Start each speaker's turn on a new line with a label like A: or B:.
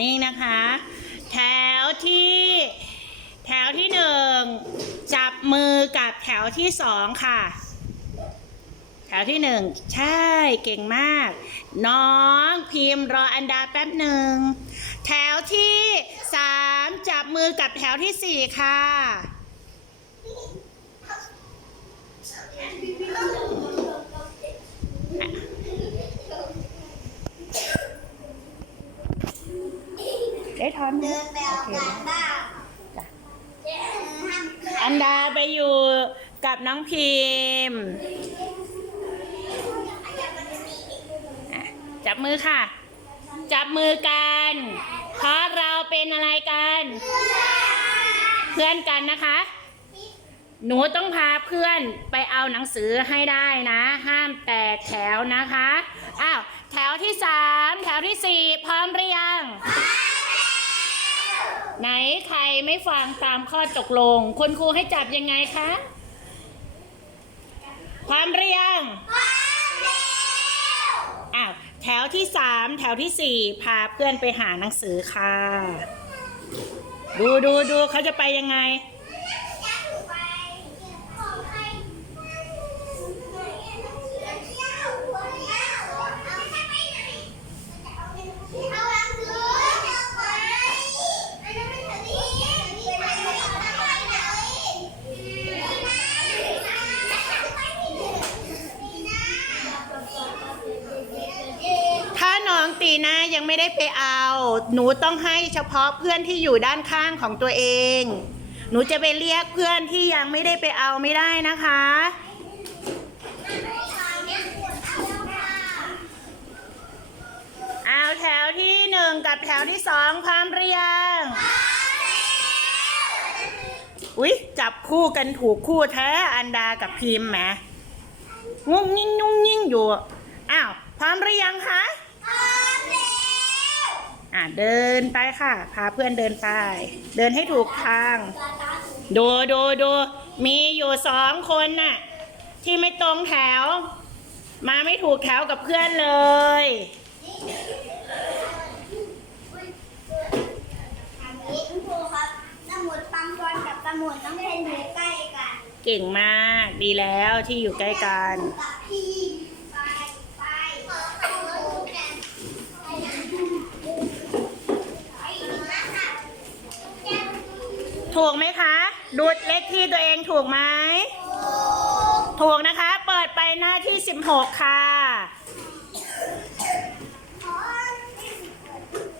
A: นี่นะคะ แถวที่ แถวที่หนึ่งจับมือกับแถวที่สองค่ะ แถวที่หนึ่งใช่เก่งมาก น้องพิมพ์รออันดาแป๊บหนึ่ง แถวที่สามจับมือกับแถวที่สี่ค่ะ ได้ทอนไหม
B: เดินไปเอาการบ้าน
A: จ้ะ
B: ห้ามเพื่อน
A: อันดาไปอยู่กับน้องพิมพ์อะจับมือค่ะ จับมือกัน เพราะเราเป็นอะไรกัน เพื่อนกันนะคะ หนูต้องพาเพื่อนไปเอาหนังสือให้ได้นะ ห้ามแตกแถวนะคะ อ้าว แถวที่สาม แถวที่สี่พร้อมหรือยัง ไหนใครไม่ฟังตามข้อตกลง คุณครูให้จับยังไงคะพร้อมหรือยังอ้าวแถวที่สามแถวที่สี่พาเพื่อนไปหาหนังสือค่ะ ดูดูดูเขาจะไปยังไงถ้า น่ายังไม่ได้ไปเอา หนูต้องให้เฉพาะเพื่อนที่อยู่ด้านข้างของตัวเอง หนูจะไปเรียกเพื่อนที่ยังไม่ได้ไปเอาไม่ได้นะคะ เอาแถวที่หนึ่งกับแถวที่สองพร้อมหรือยังอุ๊ย จับคู่กันถูกคู่แท้อันดากับพิมพ์แหมงุ้งยิ่งงุ้งยิ่งอยู่ อ้าว พร้อมหรือยังคะอะ เดินไปค่ะ พาเพื่อนเดินไป เดินให้ถูกทาง ดูดูดูมีอยู่สองคนน่ะ ที่ไม่ตรงแถว มาไม่ถูกแถวกับเพื่อนเลย
B: คุณครูครับสมุดปังปอนกับสมุดต้องเป็นอยู่ใกล้กัน
A: เก่งมากดีแล้วที่อยู่ใกล้กัน
B: กับพี่ไปไปขอขอบคุณกันไปนะไปนะคะ
A: ถูกไหมคะ ดูเลขที่ตัวเองถูกไหม ถูกนะคะ เปิดไปหน้าที่ 16 ค่ะ